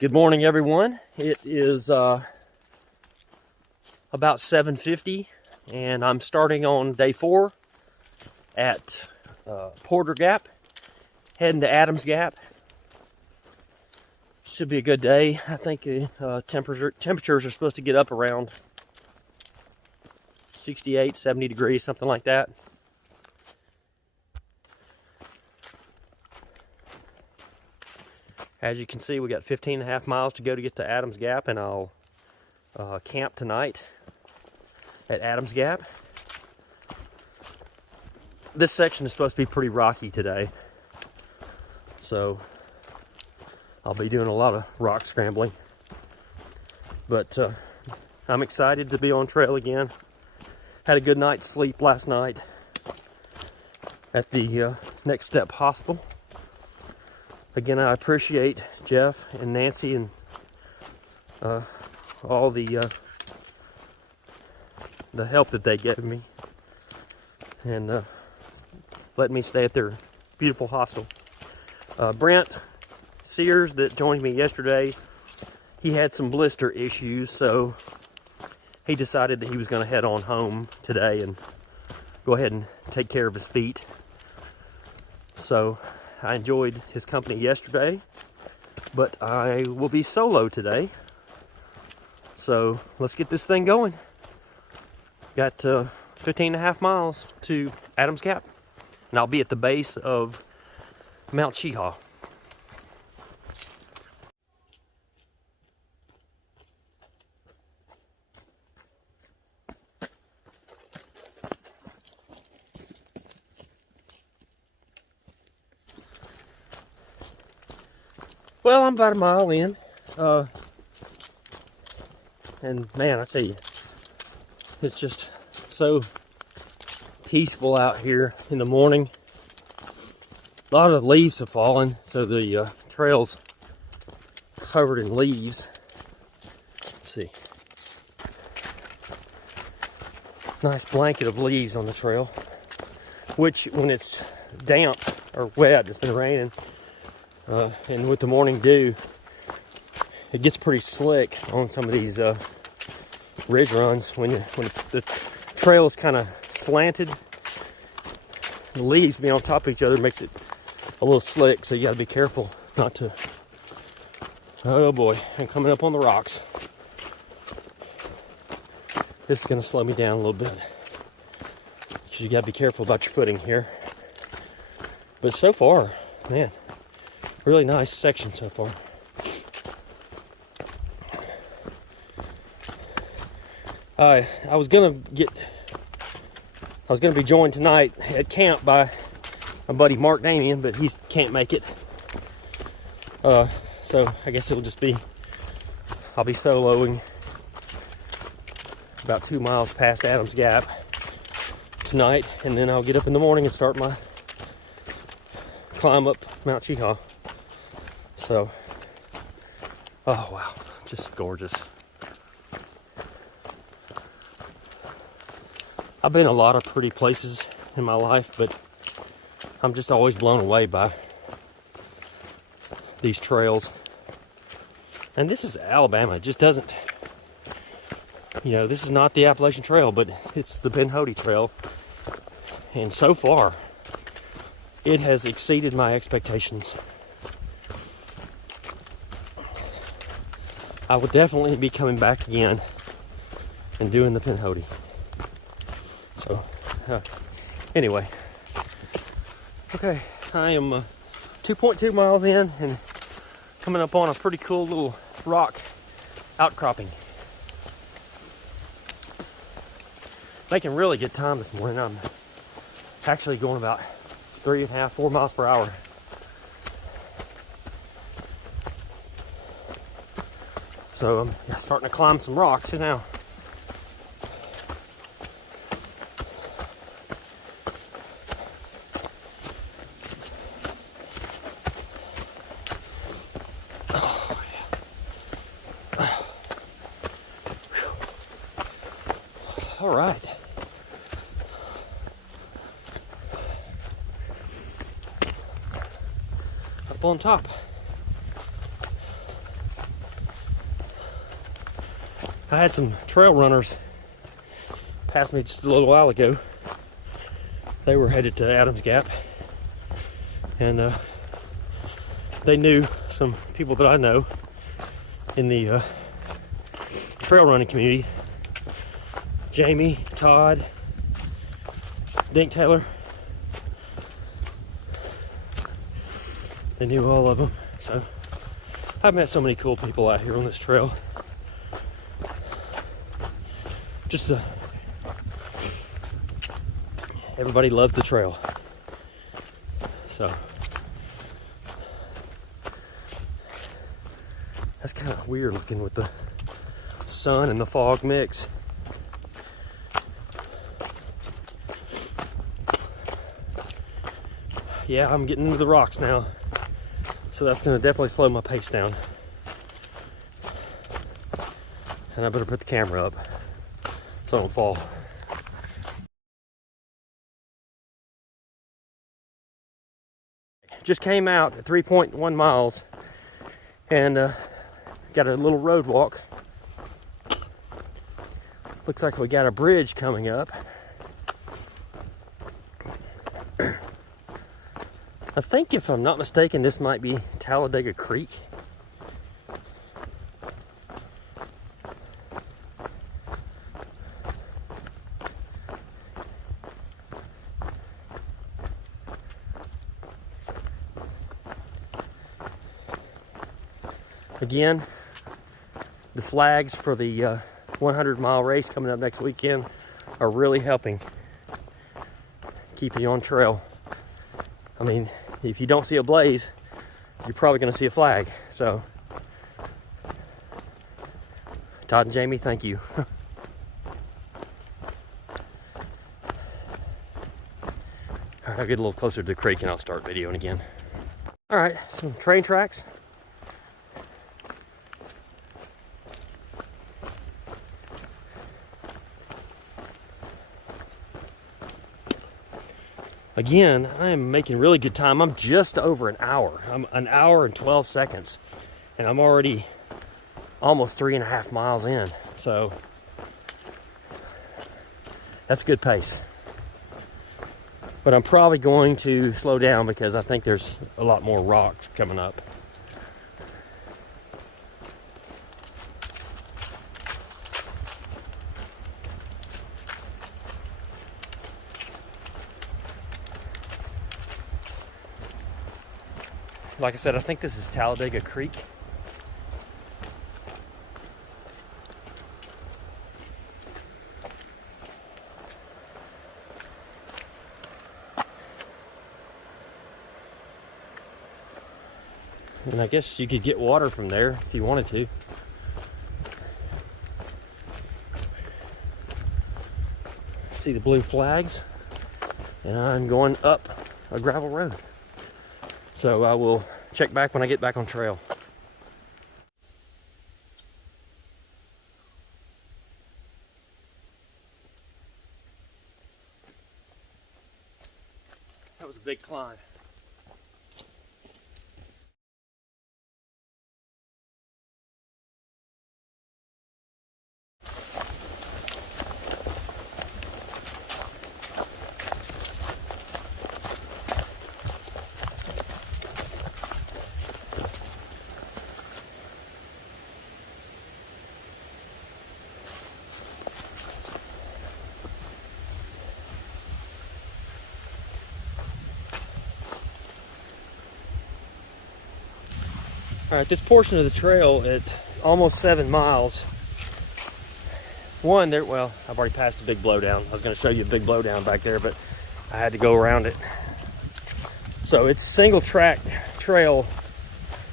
Good morning, everyone. It is about 7:50, and I'm starting on day 4 at Porter Gap, heading to Adams Gap. Should be a good day. I think temperatures are supposed to get up around 68, 70 degrees, something like that. As you can see, we got 15.5 miles to go to get to Adams Gap, and I'll camp tonight at Adams Gap. This section is supposed to be pretty rocky today, so I'll be doing a lot of rock scrambling. But I'm excited to be on trail again. Had a good night's sleep last night at the Next Step Hospital. Again, I appreciate Jeff and Nancy and all the help that they gave me, and let me stay at their beautiful hostel. Brent Sears, that joined me yesterday, he had some blister issues, so he decided that he was going to head on home today and go ahead and take care of his feet. So I enjoyed his company yesterday, but I will be solo today. So let's get this thing going. Got 15.5 miles to Adams Gap, and I'll be at the base of Mount Cheaha. Well, I'm about a mile in, and man, I tell you, it's just so peaceful out here in the morning. A lot of leaves have fallen, so the trail's covered in leaves. Let's see. Nice blanket of leaves on the trail, which when it's damp or wet, it's been raining, and with the morning dew, it gets pretty slick on some of these ridge runs when the trail is kind of slanted. The leaves being on top of each other makes it a little slick, so you got to be careful not to. Oh boy, I'm coming up on the rocks. This is going to slow me down a little bit, because you got to be careful about your footing here. But so far, man, really nice section so far. I was gonna be joined tonight at camp by my buddy Mark Damien, but he can't make it. So I guess it'll just be, I'll be soloing about 2 miles past Adams Gap tonight, and then I'll get up in the morning and start my climb up Mount Cheaha. So, oh wow, just gorgeous. I've been a lot of pretty places in my life, but I'm just always blown away by these trails. And this is Alabama. It just doesn't, this is not the Appalachian Trail, but it's the Pinhoti Trail. And so far, it has exceeded my expectations. I will definitely be coming back again and doing the Pinhoti. So, anyway, okay, I am 2.2 miles in and coming up on a pretty cool little rock outcropping. Making really good time this morning. I'm actually going about 3.5, 4 miles per hour. So I'm starting to climb some rocks now. Oh, yeah. All right. Up on top. I had some trail runners pass me just a little while ago. They were headed to Adams Gap, and they knew some people that I know in the trail running community. Jamie, Todd, Dink Taylor. They knew all of them. So I've met so many cool people out here on this trail. Just everybody loves the trail. So that's kind of weird looking with the sun and the fog mix. Yeah, I'm getting into the rocks now, so that's going to definitely slow my pace down. And I better put the camera up so I don't fall. Just came out at 3.1 miles and got a little road walk. Looks like we got a bridge coming up. I think, if I'm not mistaken, this might be Talladega Creek. Again, the flags for the 100-mile race coming up next weekend are really helping keep you on trail. I mean, if you don't see a blaze, you're probably going to see a flag. So, Todd and Jamie, thank you. All right, I'll get a little closer to the creek and I'll start videoing again. All right, some train tracks. Again, I am making really good time. I'm just over an hour. I'm an hour and 12 seconds. And I'm already almost 3.5 miles in. So that's a good pace. But I'm probably going to slow down because I think there's a lot more rocks coming up. Like I said, I think this is Talladega Creek. And I guess you could get water from there if you wanted to. See the blue flags? And I'm going up a gravel road. So I will check back when I get back on trail. That was a big climb. All right, this portion of the trail at almost 7 miles. Well, I've already passed a big blowdown. I was going to show you a big blowdown back there, but I had to go around it. So it's single track trail,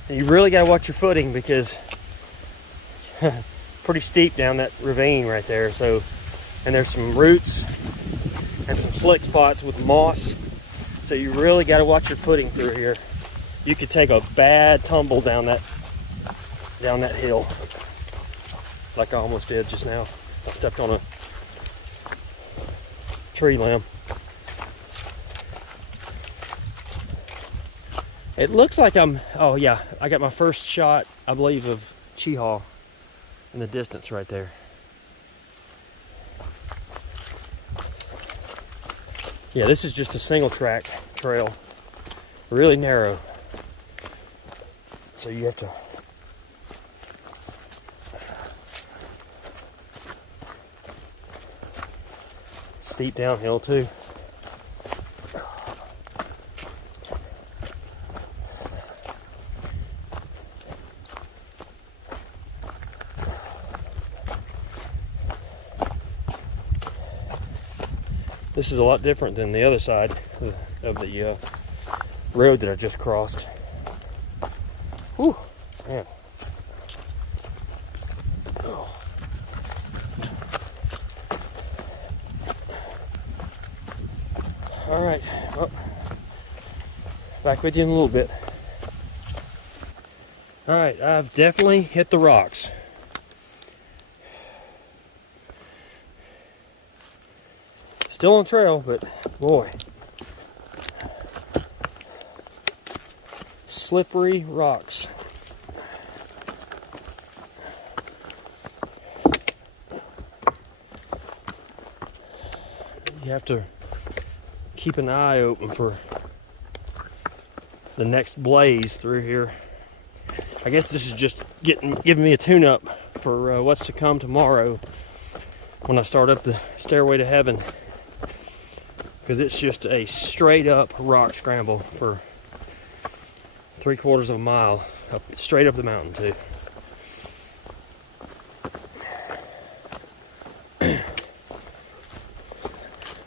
and you really got to watch your footing because pretty steep down that ravine right there. So, and there's some roots and some slick spots with moss. So you really got to watch your footing through here. You could take a bad tumble down that hill, like I almost did just now. I stepped on a tree limb. It looks like oh yeah, I got my first shot, I believe, of Cheehaw in the distance right there. Yeah, this is just a single track trail, really narrow. So you have to steep downhill too. This is a lot different than the other side of the road that I just crossed. Whew, man. Oh. All right, well, back with you in a little bit. All right, I've definitely hit the rocks. Still on trail, but boy, slippery rocks. You have to keep an eye open for the next blaze through here. I guess this is just giving me a tune-up for what's to come tomorrow when I start up the stairway to heaven. Because it's just a straight up rock scramble for 3/4 of a mile, straight up the mountain too.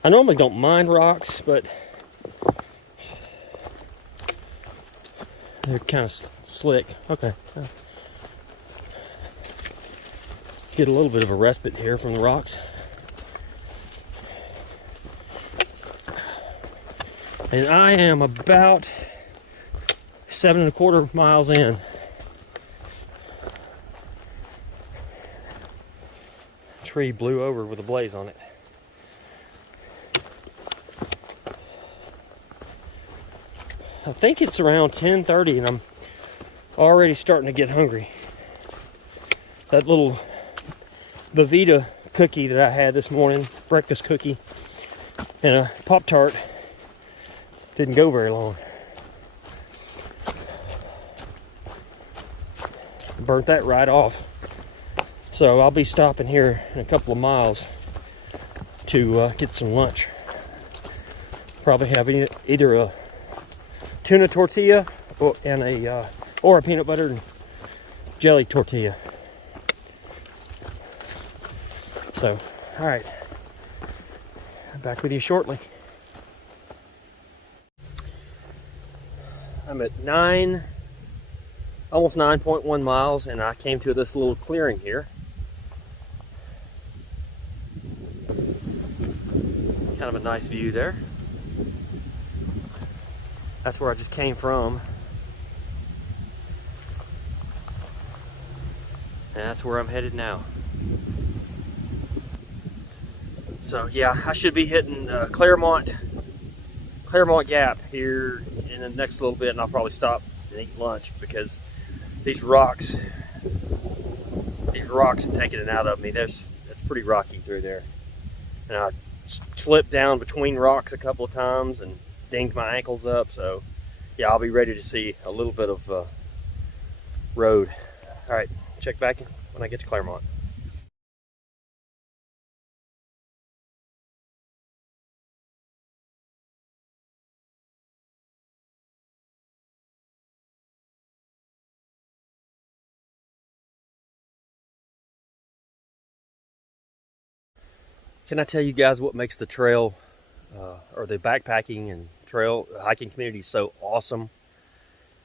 I normally don't mind rocks, but they're kind of slick. Okay. Get a little bit of a respite here from the rocks. And I am about 7 1/4 miles in. Tree blew over with a blaze on it. I think it's around 10:30 and I'm already starting to get hungry. That little Bavita cookie that I had this morning, breakfast cookie, and a Pop-Tart didn't go very long. Burnt that right off. So I'll be stopping here in a couple of miles to get some lunch. Probably have either a tuna tortilla or a peanut butter and jelly tortilla. So, all right, I'm back with you shortly. I'm at almost 9.1 miles, and I came to this little clearing here. Kind of a nice view there. That's where I just came from. And that's where I'm headed now. So yeah, I should be hitting Claremont Gap here in the next little bit, and I'll probably stop and eat lunch because these rocks have taken it out of me. It's pretty rocky through there. And I slipped down between rocks a couple of times and dinged my ankles up. So yeah, I'll be ready to see a little bit of road. All right, check back when I get to Claremont. Can I tell you guys what makes the trail or the backpacking and trail hiking community so awesome?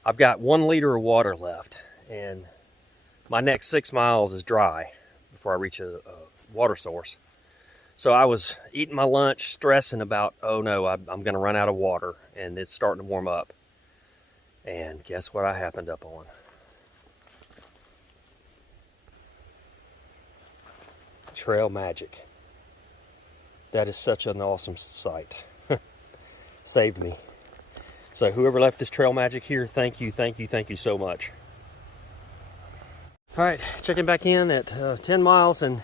I've got 1 liter of water left, and my next 6 miles is dry before I reach a water source. So I was eating my lunch, stressing about, oh no, I'm going to run out of water, and it's starting to warm up. And guess what I happened up on? Trail magic. That is such an awesome sight. Saved me. So whoever left this trail magic here, thank you so much. All right, checking back in at 10 miles, and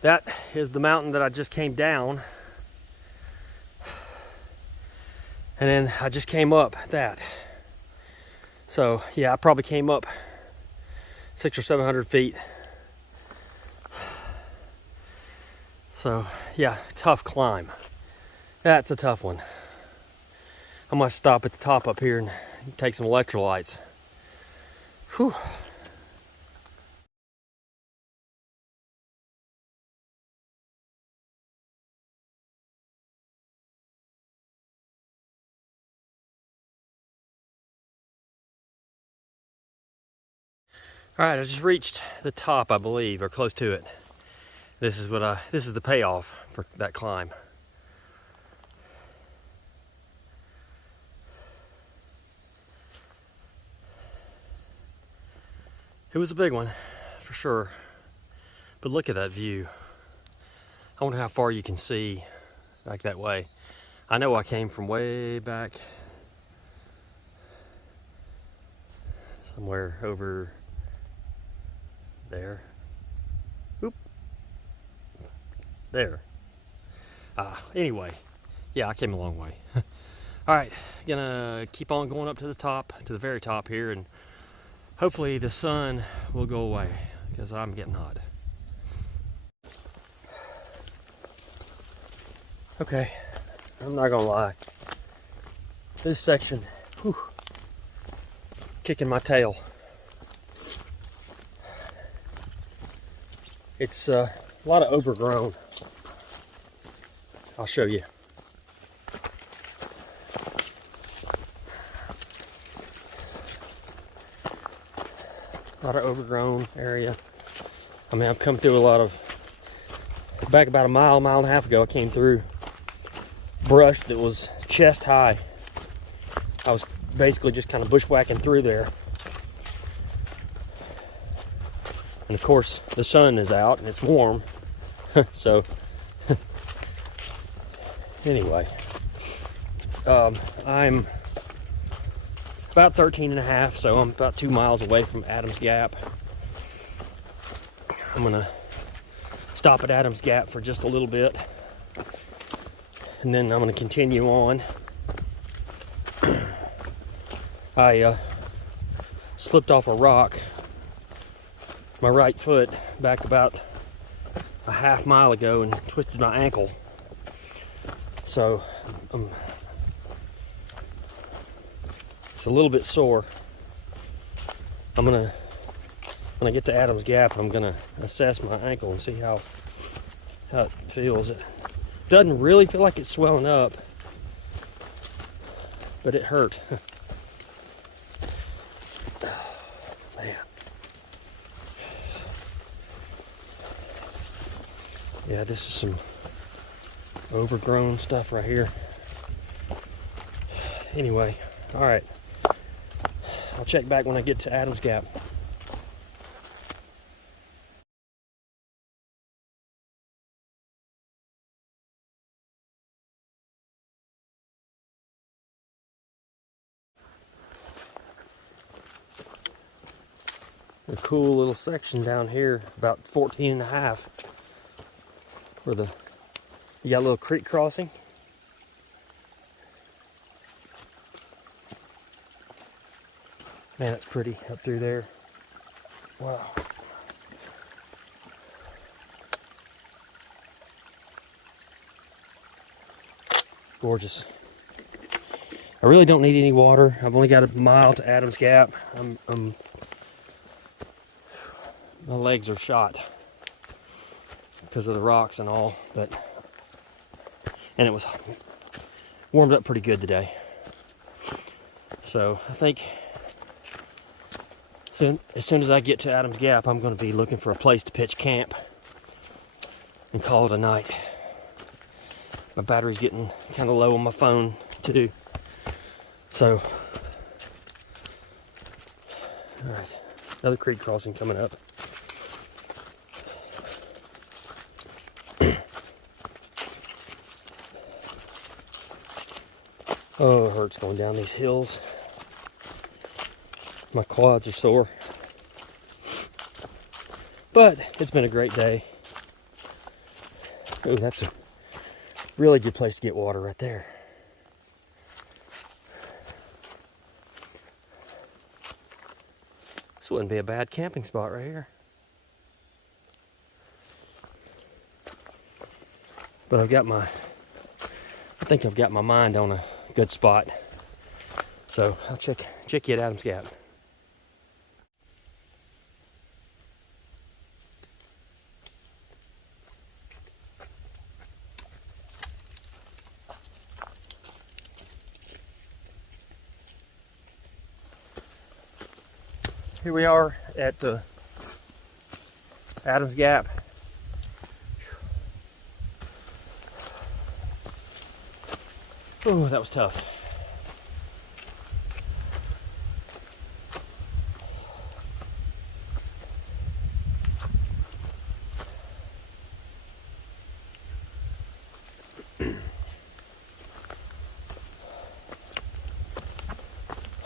that is the mountain that I just came down. And then I just came up that. So yeah, I probably came up 600 or 700 feet. So yeah, tough climb. That's a tough one. I'm gonna stop at the top up here and take some electrolytes. Whew. All right, I just reached the top, I believe, or close to it. This is the payoff for that climb. It was a big one, for sure. But look at that view. I wonder how far you can see back that way. I know I came from way back somewhere over there. Oop. There. Anyway, yeah, I came a long way. All right, gonna keep on going up to the top, to the very top here, and hopefully the sun will go away because I'm getting hot. Okay, I'm not gonna lie. This section, whew, kicking my tail. It's a lot of overgrown. I'll show you. A lot of overgrown area. I mean, I've come through a lot of, back about a mile and a half ago, I came through brush that was chest high. I was basically just kind of bushwhacking through there. And of course, the sun is out and it's warm. So, anyway, I'm about 13 and a half, so I'm about 2 miles away from Adams Gap. I'm gonna stop at Adams Gap for just a little bit, and then I'm gonna continue on. I slipped off a rock, my right foot, back about a half mile ago and twisted my ankle. So it's a little bit sore. When I get to Adams Gap, I'm gonna assess my ankle and see how it feels. It doesn't really feel like it's swelling up, but it hurt. Man. Yeah, this is some overgrown stuff right here. Anyway, all right. I'll check back when I get to Adams Gap. A cool little section down here, about 14 and a half, where you got a little creek crossing. Man, it's pretty up through there. Wow. Gorgeous. I really don't need any water. I've only got a mile to Adams Gap. My legs are shot because of the rocks and all, and it was warmed up pretty good today. So I think as soon as I get to Adams Gap, I'm going to be looking for a place to pitch camp and call it a night. My battery's getting kind of low on my phone too. So, all right, another creek crossing coming up. Oh, it hurts going down these hills. My quads are sore. But it's been a great day. Oh, that's a really good place to get water right there. wouldn't be a bad camping spot right here. But I think I've got my mind on a good spot. So I'll check you at Adams Gap. Here we are at the Adams Gap. Oh, that was tough.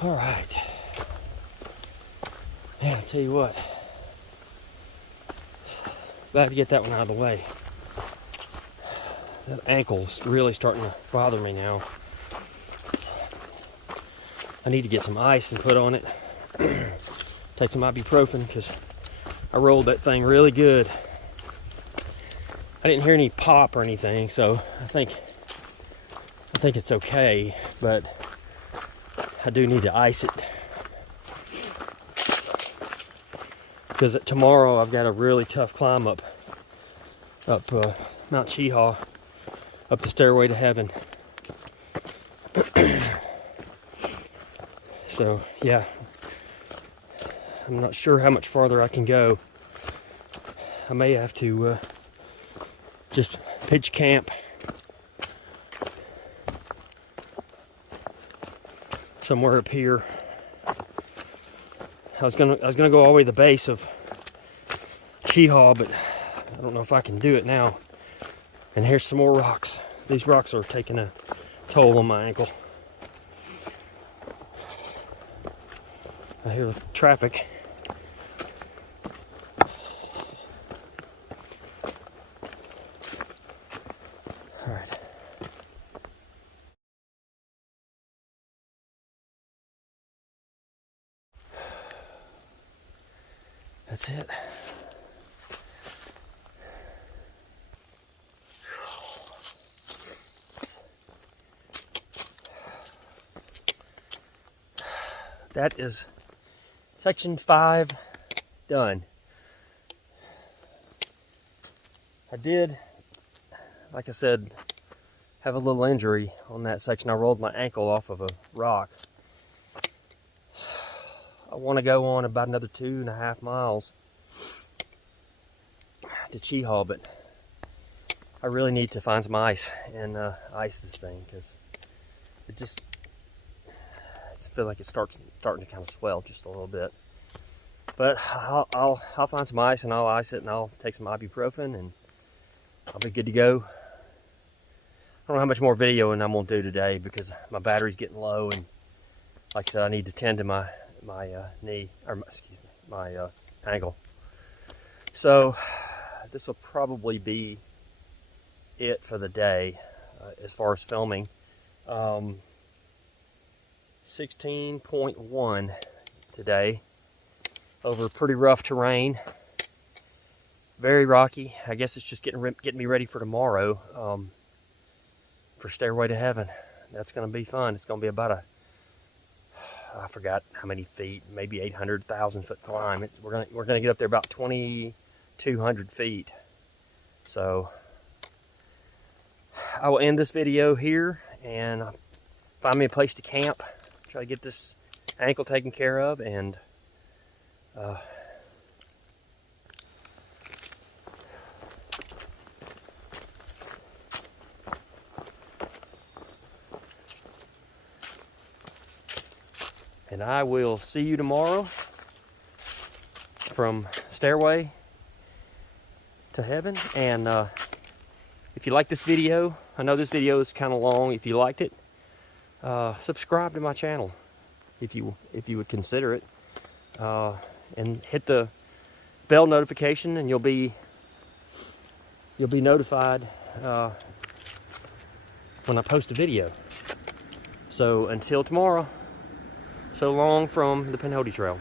All right. Man, I'll tell you what. Glad to get that one out of the way. That ankle's really starting to bother me now. I need to get some ice and put on it. Take some ibuprofen because I rolled that thing really good. I didn't hear any pop or anything, so I think it's okay, but I do need to ice it. Because tomorrow I've got a really tough climb up Mount Cheehaw, up the Stairway to Heaven. So yeah, I'm not sure how much farther I can go. I may have to just pitch camp somewhere up here. I was gonna go all the way to the base of Cheehaw, but I don't know if I can do it now. And here's some more rocks. These rocks are taking a toll on my ankle. I hear the traffic. All right. That's it. That is section 5 done. I did, like I said, have a little injury on that section. I rolled my ankle off of a rock. I want to go on about another 2.5 miles to Cheehaw, but I really need to find some ice and ice this thing because it just feels like it's starting to kind of swell just a little bit. But I'll find some ice and I'll ice it and I'll take some ibuprofen and I'll be good to go. I don't know how much more videoing I'm gonna do today because my battery's getting low, and like I said, I need to tend to my knee, or excuse me, my ankle. So this will probably be it for the day as far as filming. 16.1 today over pretty rough terrain, very rocky. I guess it's just getting me ready for tomorrow, for Stairway to Heaven. That's going to be fun. It's going to be about I forgot how many feet, maybe 800,000 foot climb. We're gonna get up there about 2,200 feet. So I will end this video here and find me a place to camp. Try to get this ankle taken care of, and I will see you tomorrow from Stairway to Heaven. And if you like this video, I know this video is kind of long. If you liked it, subscribe to my channel if you would consider it, and hit the bell notification, and you'll be notified when I post a video. So until tomorrow, so long from the Pinhoti Trail.